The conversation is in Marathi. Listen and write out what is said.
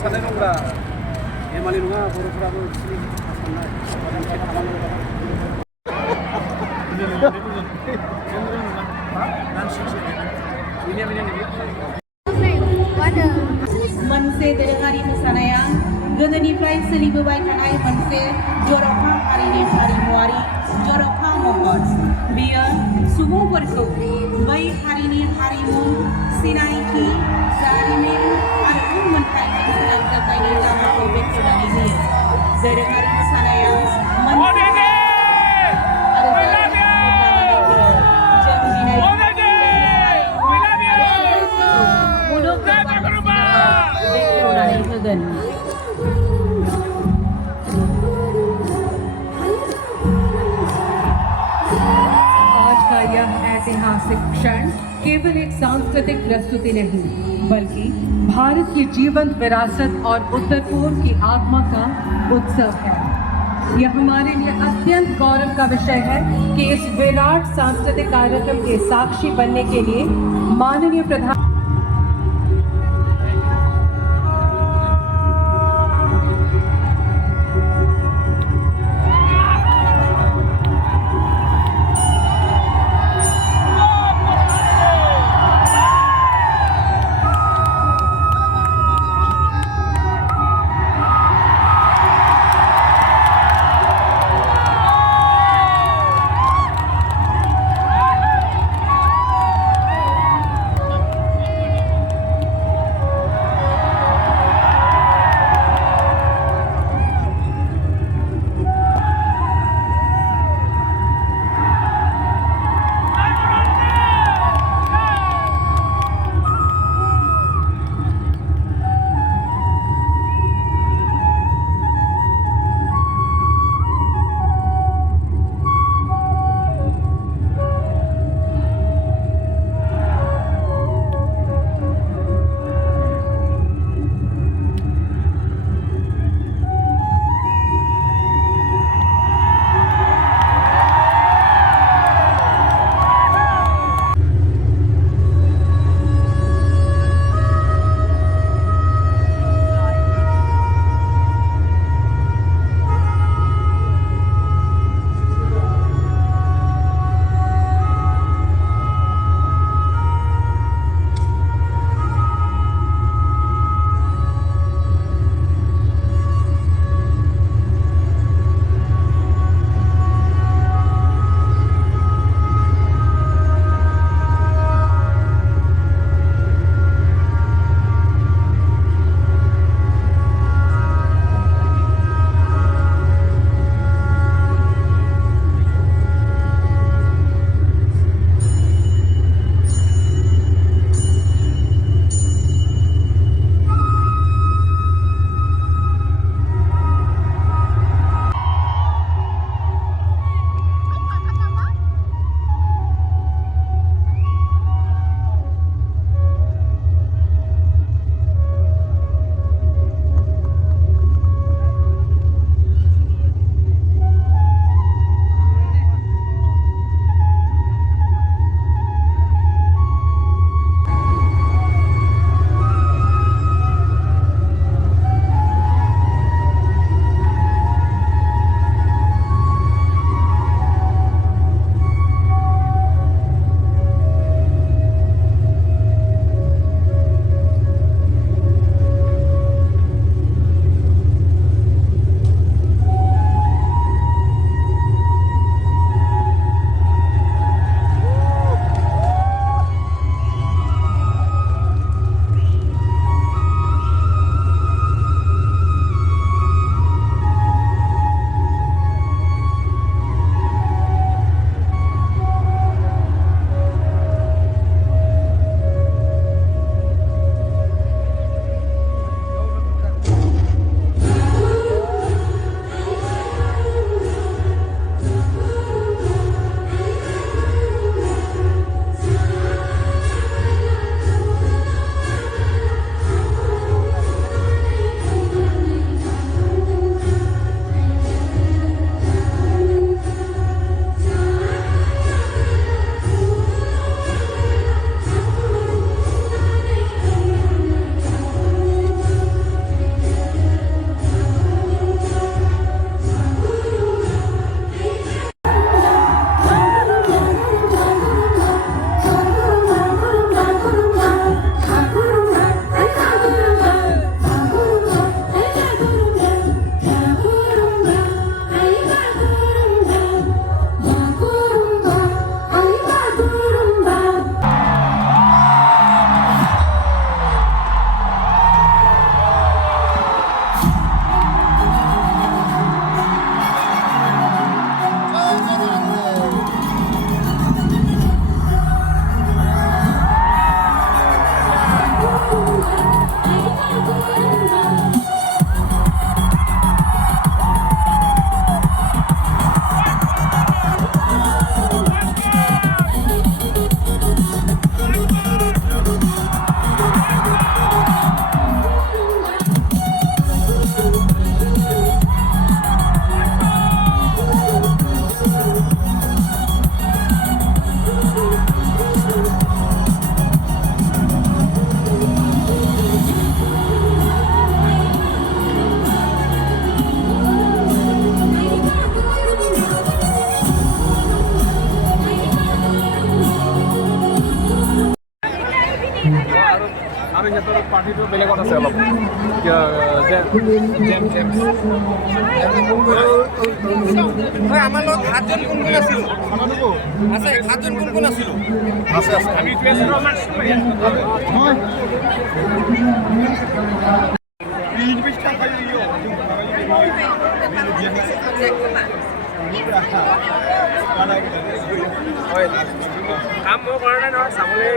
साननाय दंब्ला एमानि नङा बर'फोराबो बिसोरनि साननाय मोनसे खालामनांगौ मोनसे दोरोङारि मोसानाया गोदोनिफ्राय सोलिबोबाय थानाय मोनसे जर'खा हारिनि हारिमुआरि जर'खा महर बेयो सुबुंफोरखौ बै हारिनि हारिमु सिनायथि जारिमिन आरो उनमोनथाइनि फोनांजाबनायनि लामाखौ बेखेवनानै होयो दोरोङारि मोसानाया मोनसे आरो जारिमिनखौ लानानै होयो जों दिनै मुलुग दरबारनि सिगाङाव बेखेवनानै होगोन आज का यह ऐतिहासिक क्षण केवल एक सांस्कृतिक प्रस्तुति नहीं बल्कि भारत की जीवंत विरासत और उत्तर पूर्व की आत्मा का उत्सव है। यह हमारे लिए अत्यंत गौरव का विषय है कि इस विराट सांस्कृतिक कार्यक्रम के साक्षी बनने के लिए माननीय प्रधान আৰু সিহঁতৰ পাৰ্টিটো বেলেগত আছে অলপ আমাৰ লগত 7জন কোন কোন আছিল আছে 7জন কোন কোন আছিল আছে আছে আমি কাম মই কৰা নাই নহয় চাবলৈ